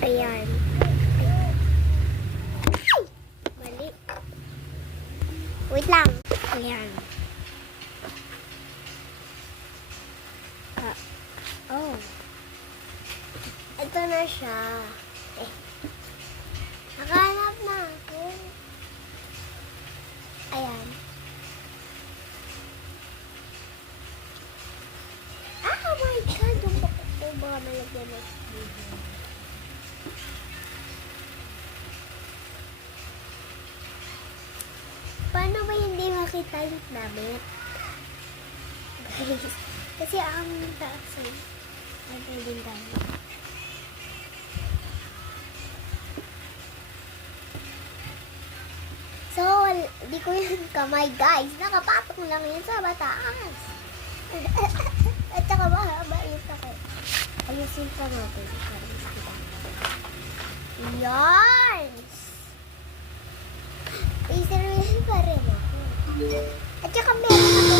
Ayan. Mali. Wait lang. Ayan. Oh. Ito na siya. Nakahanap na ako. Ayan. Oh my God! Yung bakit ko baka malagyan na video. Paano ba hindi makita yung damit? Guys, kasi ang taas ay pwedeng damit. So, di ko yun kamay, guys. Nakapatong lang yun sa mataas. At saka mahaba yung takot. Ayusin pa natin. Yan! Isirwin pa rin ako. At saka meron ako.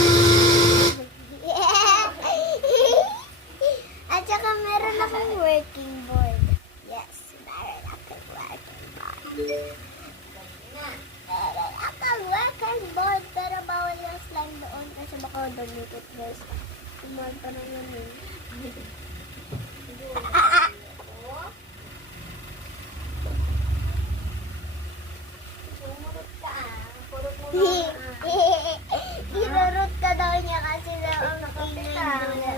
At saka meron akong working board. Yes, meron akong working board. Meron akong working board. Pero bawal yung slime doon kasi baka dumikit, guys. Tumal pa rin yun eh. Irurot ka daw niya kasi na ang ingay niya.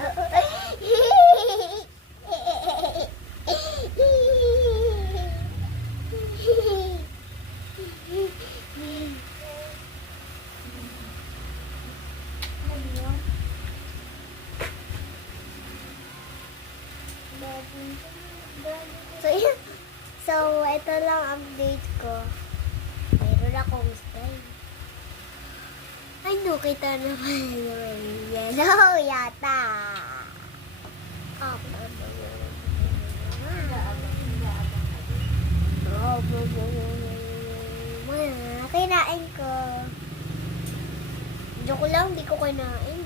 So, ito lang update ko. Meron akong style. Ay, no, kita naman yung yellow yata. Kinain ko. Joke lang, di ko kinain.